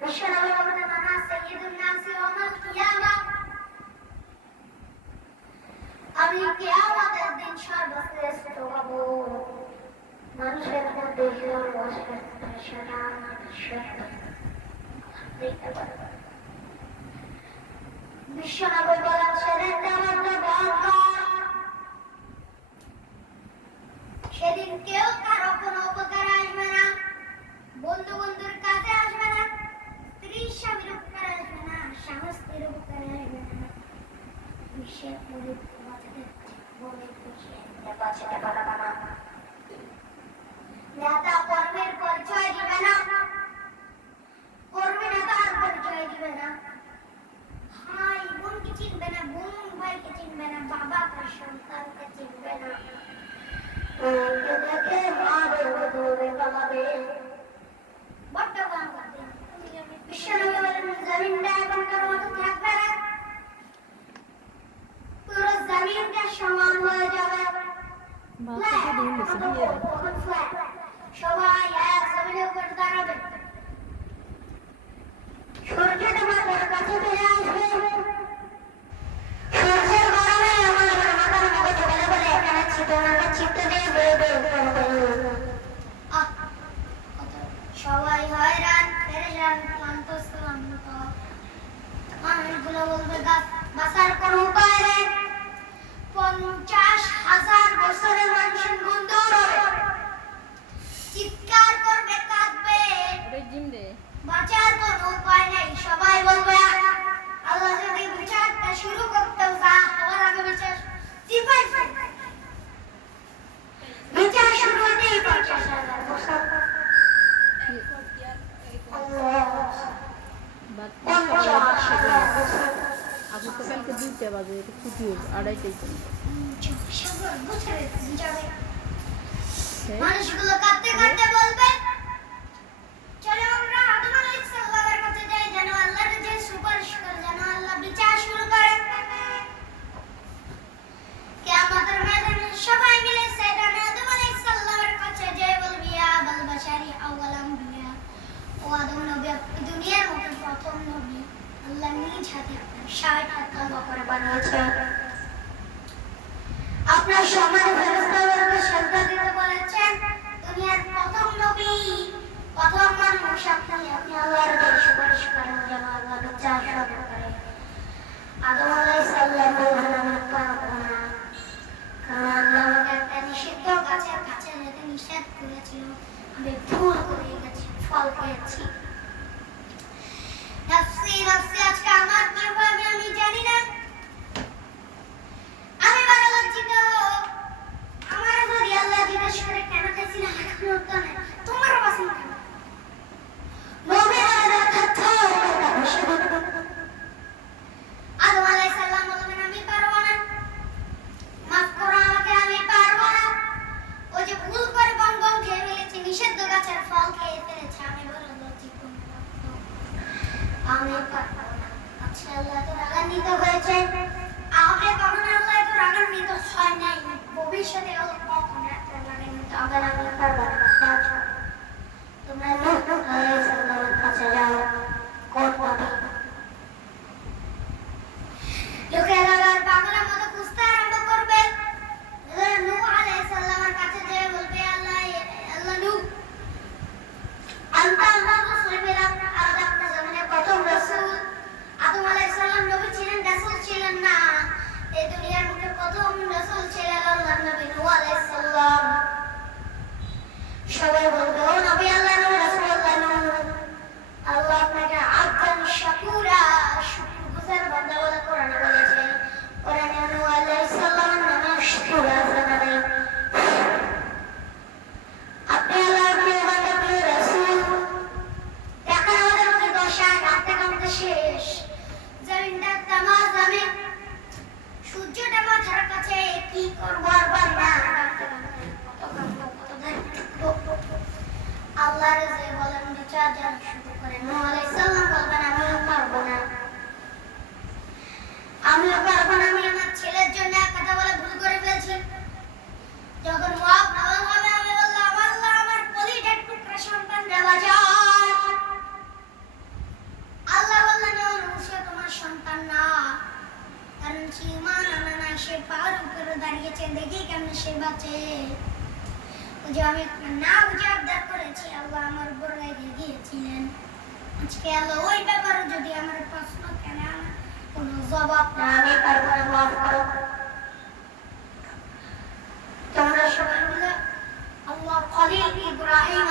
বিশ্বনবী বলেন আনা সাইয়্যিদুন নাসি ইয়াউমাল কিয়ামা, আমি কিয়ামতের দিন সর্বশ্রেষ্ঠ হব। মানুষের মধ্যে বিশ্বনবী বলেন সেদিনটা আমাদের ভয়ঙ্কর, সেদিন কেউ কারো কোনো উপকার আসবে না, বন্ধু বন্ধুর কাছে আসবে না, স্ত্রী স্বামীর উপকার আসবে না, স্বামী স্ত্রীর উপকার আসবে না, বিশ্বের মুরিদ বাঁচাতে পারবে না, নেতা কর্মের পরিচয় দিবে না, কর্মী নেতার পরিচয় দিবে না, ভাই বোনকে চিনবে না, বোন ভাইকে চিনবে না, বাবা তার সন্তানকে চিনবে না, বিশ্বনবী বলেন জমিনটা এখনকার মতো থাকবে না, পুরো জমিনটা সমান হয়ে যাবে, সবাই এক জমিনের উপর দাঁড়াবে, সূর্যটা মাথার কাছে চলে আসবে, সূর্যের গরমে আমাদের মাথার মধ্যে চলে বলে এখানে চিত্ত দিয়ে সবাই হয়রান পেরেশান ক্লান্ত শ্রান্ত, মানুষগুলো বলবে বাঁচার কোনো উপায় নেই, 50,000 বছরের মানুষের বন্ধ চিৎকার করবে কাঁদবে, বাঁচার কোনো উপায় নেই, সবাই বলবে আল্লাহ যদি বিচারটা শুরু করতে আমার আগে বিচার বিচার শুরু হতেই 50,000 বছর আবু তো কালকে 2টা বাজে, এটা ছুটি হবে 2:30টায়। মানুষগুলো কাঁদতে কাঁদতে বলবে চলো আমরা আদম আলাইহিস সালামের কাছে যাই, যেন আল্লাহর যে সুপারিশ করে, যেন আল্লাহ বিচার শুরু করে। কিয়ামতের ময়দানে সবাই মিলে সাইয়েদনা আদম আলাইহিস সালামের কাছে যেয়ে বলবে ইয়া আবাল বাশারি আউয়াল আম্বিয়া, ও আদম নবী আপনি দুনিয়ার মধ্যে প্রথম নবী, আল্লাহ নিজ হাতে আপনার 60 হাত লম্বা করে বানিয়েছে, আপনার সম্মানে ফেরেশতাদেরকে সেজদা দিতে বলেছেন, দুনিয়ার প্রথম নবী প্রথম মানুষ আপনি আল্লাহর কাছে সুপারিশ করেন যেন আল্লাহ বিচার শুরু করে। আদম আলাইহিস সালাম বললেন আমি পারবো না, কারণ আল্লাহ আমাকে একটা নিষিদ্ধ গাছের কাছে যেতে নিষেধ করেছিল, আমি ভুল করে গেছি, ফল পেয়েছি। নাফসি নাফসি আজকে আমার কি হবে আমি জানি না, আমি বড় লজ্জিত, আমার যদি আল্লাহ জিজ্ঞেস করে কেন খাইছিলাম এখন উত্তর নেই, তোমার বাসন কেন নবী আলাদা কথা আদম আলাইহিস সালাম বললেন আমি পারবো না, মাফ করো আমাকে, আমি পারবো না, ওই যে ভুল করে গম খেয়ে ফেলেছি, নিষিদ্ধ গাছের ফল খেয়ে ফেলেছি, আমি বড় লজ্জিত, আমি পারবো না। আচ্ছা আল্লাহ তো রাগান্বিত হয়েছে, আগে কখনো আল্লাহ তো রাগান্বিত হয় নাই, ভবিষ্যতে আল্লাহ কখনো একটা রাগান্বিত হবে না, আমি পারবো না, তোমরা নূহ আলাইহিস সালামের কাছে যাও, কোন নবী লোকেরা আবার পাগলের মতো খুঁজতে আরম্ভ করবে, নূহ আলাইহিস সালামের কাছে যেয়ে বলবে আল্লাহ নূহ আনতা আল্লাহ মুসলিমের আলাদা আপনার জমিনে প্রথম রাসূল, আদম আলাইহিস সালাম নবী ছিলেন, রাসূল ছিলেন না, এই দুনিয়ার মধ্যে প্রথম রাসূল ছিলেন আল্লাহর নবী নূহ আলাইহিস সালাম। সবাই বলবে ও নবী আল্লাহ নূহ রাসূলুল্লাহ নূহ, আল্লাহ আপনাকে আবদান শাকুরা শুকরগুজার বান্দা বলে কোরআনে বলেছে, কোরআনে নূহ আলাইহিস সালামের নামে শুকর আছে না নেই, আপনি আল্লাহর প্রিয় বান্দা প্রিয় রাসূল, দেখেন আমাদের মধ্যে দশা কাঁদতে কাঁদতে শেষ, জমিনটা তামাজামে, সূর্যটা মাথার কাছে, কি করবো আর বান্দা আল্লাহর যে বলেন বিচার যেন শুরু করেন, নূহ আলাইহিস সালাম বলবেন আমিও পারবো না, আমিও পারবো না, আমি আমার ছেলের জন্য এক কথা বলে ভুল করে ফেলছি, যখন ওয়াব নামাজ হবে আমি বললাম আল্লাহ আমার কলিজার টুকরা সন্তান রে বাঁচাও, দাঁড়িয়েছেন, দেখি কেমন সে বাঁচে। ওই যে আমি না বুঝে আবদার করেছি, আল্লাহ আমার উপর রেগে গিয়েছিলেন। আজকে আল্লাহ ওই ব্যাপারে যদি আমার প্রশ্ন কেন কোনো জবাব না আমি পারবো না, মাফ করো। তোমরা সবাই মিলে আল্লাহ খলিল ইব্রাহিম